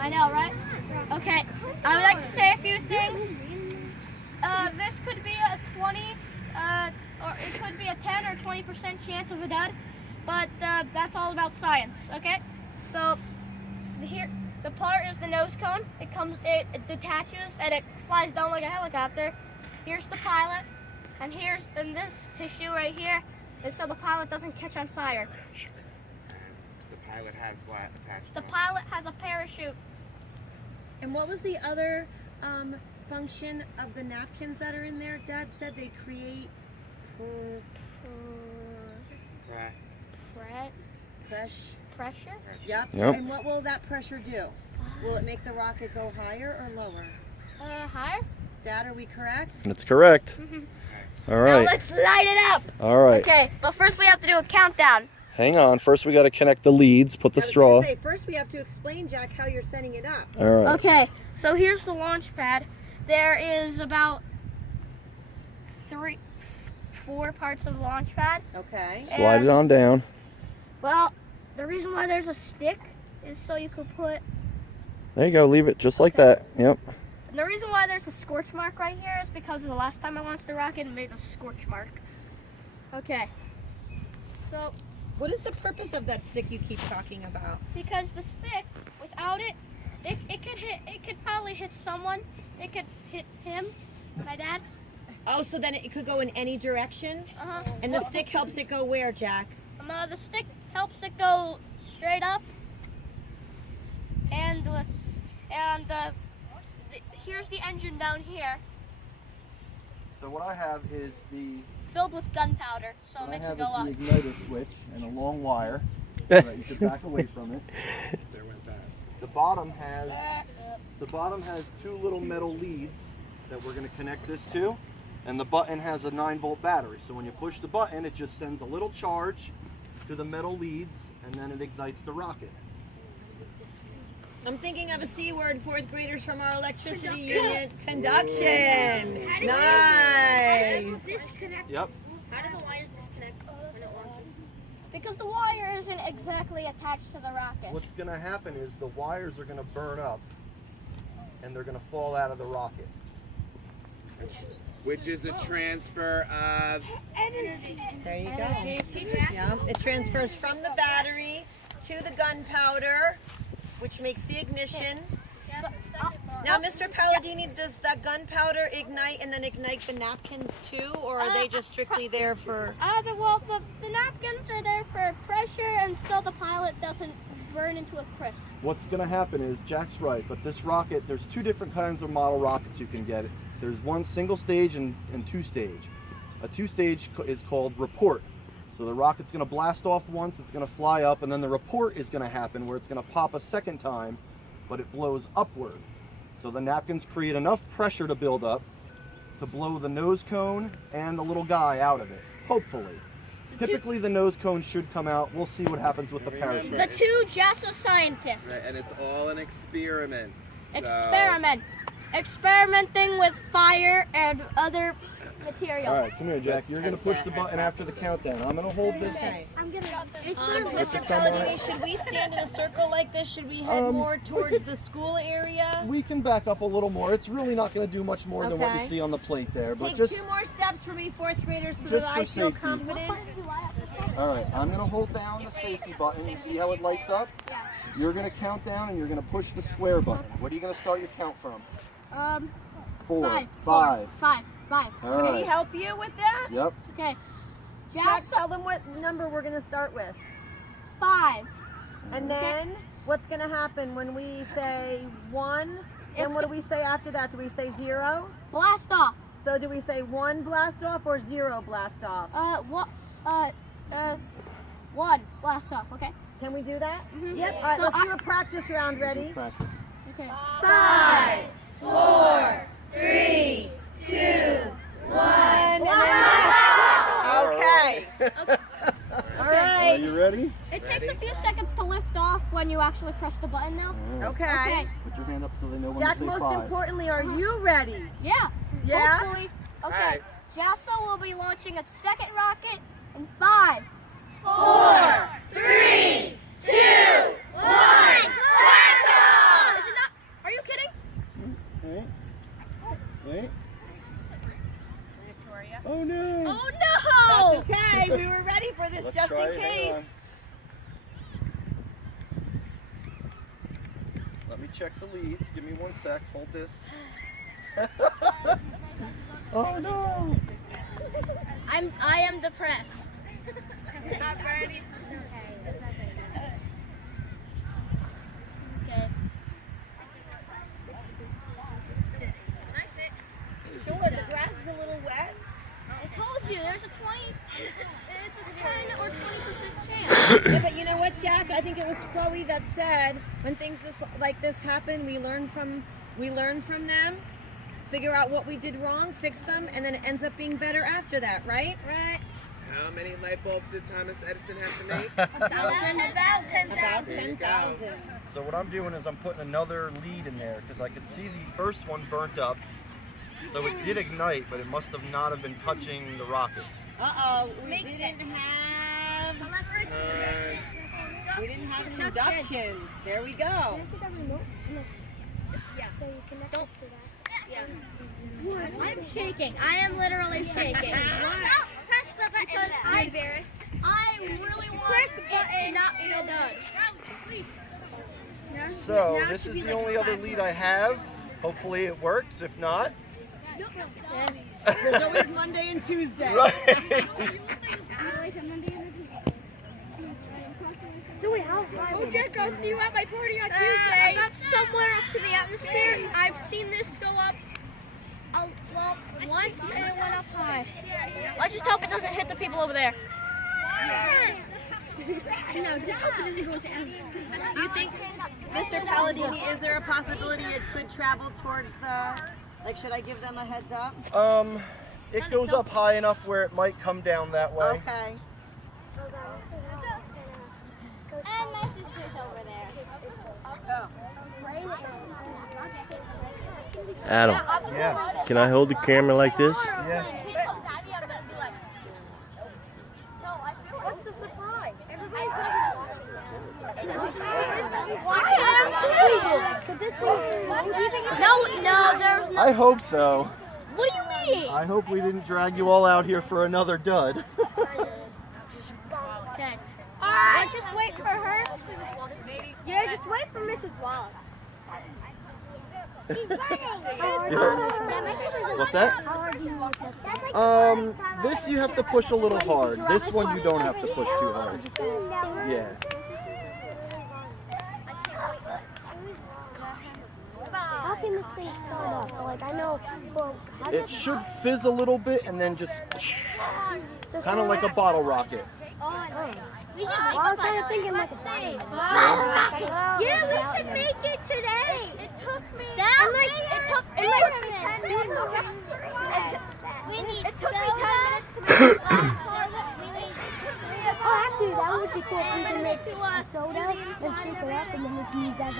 I know, right? Okay, I would like to say a few things. This could be a 20, or it could be a 10 or 20% chance of a dud, but that's all about science, okay? So, here, the part is the nose cone. It detaches and it flies down like a helicopter. Here's the pilot, and this tissue right here is so the pilot doesn't catch on fire. The pilot has what attached? The pilot has a parachute. And what was the other function of the napkins that are in there? Dad said they create pressure. Yep. And what will that pressure do? Will it make the rocket go higher or lower? Higher. Dad, are we correct? That's correct. All right. Now let's light it up. All right. Okay, but first we have to do a countdown. Hang on. First, we got to connect the leads. Put the straw. First, we have to explain, Jack, how you're setting it up. All right. Okay, so here's the launch pad. There is about 4 parts of the launch pad. Okay. Slide it on down. Well, the reason why there's a stick is so you could put. There you go. Leave it just like that. Yep. And the reason why there's a scorch mark right here is because the last time I launched the rocket, it made a scorch mark. Okay. So. What is the purpose of that stick you keep talking about? Because the stick, without it, it could probably hit someone. It could hit him, my dad. Oh, so then it could go in any direction? Uh-huh. And the stick helps it go where, Jack? The stick helps it go straight up. And here's the engine down here. So what I have is Filled with gunpowder, so it makes it go up. the igniter switch and a long wire so that you can back away from it. There went that. The bottom has 2 little metal leads that we're going to connect this to, and the button has a 9-volt battery. So when you push the button, it just sends a little charge to the metal leads, and then it ignites the rocket. I'm thinking of a C word, 4th graders from our electricity unit. Conduction. Nice. Yep. How do the wires disconnect when it launches? Because the wire isn't exactly attached to the rocket. What's going to happen is the wires are going to burn up, and they're going to fall out of the rocket. Which is a transfer of Energy. There you go. Yeah, it transfers from the battery to the gunpowder, which makes the ignition. Now, Mr. Palladini, does that gunpowder ignite and then ignite the napkins too, or are they just strictly there for? Well, the napkins are there for pressure, and so the pilot doesn't burn into a crisp. What's going to happen is, Jack's right, but this rocket, there's 2 different kinds of model rockets you can get. There's one single stage and 2 stage. A 2 stage is called report. So the rocket's going to blast off once, it's going to fly up, and then the report is going to happen where it's going to pop a second time, but it blows upward. So the napkins create enough pressure to build up to blow the nose cone and the little guy out of it, hopefully. Typically the nose cone should come out. We'll see what happens with the parachute. The 2 J.A.S.A scientists. right, and it's all an experiment. So Experimenting with fire and other materials. All right, come here, Jack. You're going to push the button after the countdown. I'm going to hold this. Okay. I'm gonna. Mr. Palladini, should we stand in a circle like this? Should we head more towards the school area? We can back up a little more. It's really not going to do much more than what you Okay. see on the plate there. But Take just 2 more steps for me, 4th graders, so just that for I feel safety. confident. All right, I'm going to hold down the safety button. You see how it lights up? Yeah. You're going to count down and you're going to push the square button. What are you going to start your count from? 4, 5. 5. All Can he right. help you with that? Yep. Okay. Jack, J.A.S.A tell them what number we're going to start with. 5. And then what's going to happen when we say 1? Then what do we say after that? Do we say 0? Blast off. So do we say 1 blast off or 0 blast off? 1 blast off. Okay. Can we do that? Yep. All right, let's do a practice round. Ready? Practice. Okay. 5, 4, 3, 2, 1. Okay. All Are right. you ready? It takes a few seconds to lift off when you actually press the button now. Okay. Put your hand up so they know when Jack, to say most 5. importantly, are you ready? Yeah. Yeah? Hopefully. Okay. Alright. J.A.S.A will be launching its 2nd rocket in 5, 4, 3, 2, 1. Blast off! Isn't Let me check the leads. Give me 1 sec. Hold this. Oh no! I am depressed. Not ready. Okay. Sure, the grass is a little wet. I told you there's a 10 or 20% chance. Yeah, but you know what, Jack? I think it was Chloe that said when things like this happen, we learn from them, figure out what we did wrong, fix them, and then it ends up being better after that, right? Right. How many light bulbs did Thomas Edison have to make? About 10,000. About 10,000. So what I'm doing is I'm putting another lead in there because I could see the first one burnt up. So it did ignite, but it must have not have been touching the rocket. We didn't have conduction. There we go. I'm shaking. I am literally shaking. Press the button. Because I'm embarrassed. I really want it to not feel done. So this is the only other lead I have. Hopefully it works. If not, There's always Monday and Tuesday. right. So wait, how high? Oh, Jack, I'll see you at my party on I Tuesday. got somewhere up to the atmosphere. I've seen this go up. Once and it went up high. I just hope it doesn't hit the people over there. No, just hope it doesn't go into atmosphere. Do you think, Mr. Palladini, is there a possibility it could travel towards the, like, should I give them a heads up? It goes up high enough where it might come down that way. Okay. And my sister's over there. Adam, Yeah. can I hold the camera like this? Yeah. What's the surprise? No, there's no. I hope so. What do you mean? I hope we didn't drag you all out here for another dud. Okay. Just wait for her. Yeah, just wait for Mrs. Wallace. What's that? This you have to push a little hard. This one you don't have to push too hard. Yeah. How can this thing start up? Like, I know, well, It should fizz a little bit and then just kind of like a bottle rocket. We should I was kind of thinking like a diamond. Yeah, we should make it today. It took me. It took me 10 minutes. It took me 10 minutes to make it. Oh, actually, that would be cool if we can make soda and shake it up and then we can use that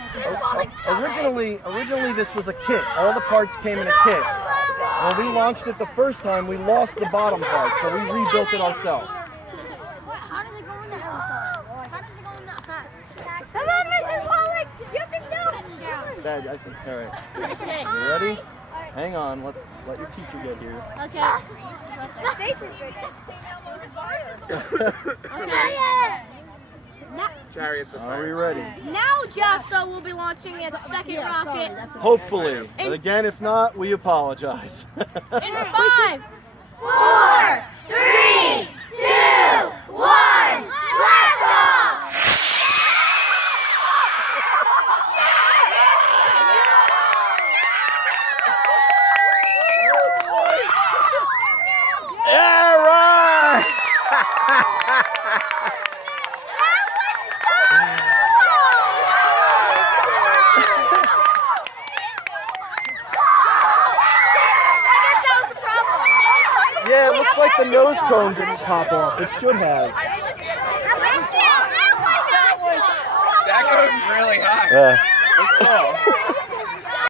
Originally this was a kit. All the parts came in a kit. When we launched it the first time, we lost the bottom part, so we rebuilt it ourselves. How does it go in that fast? How does it go in that fast? Come on, Mrs. Wallach, you can do it. Dad, I think. All right. Okay. You ready? Hang on. Let's let your teacher get here. Okay. Chariots of Are fire. we ready? Now J.A.S.A will be launching its second rocket Hopefully. But again, if not, we apologize. in 5, 4, 3, 2, 1. Blast off! Yeah, right! Yeah, it looks like the nose cone didn't pop off. It should have. That goes really high. Yeah. Let's go.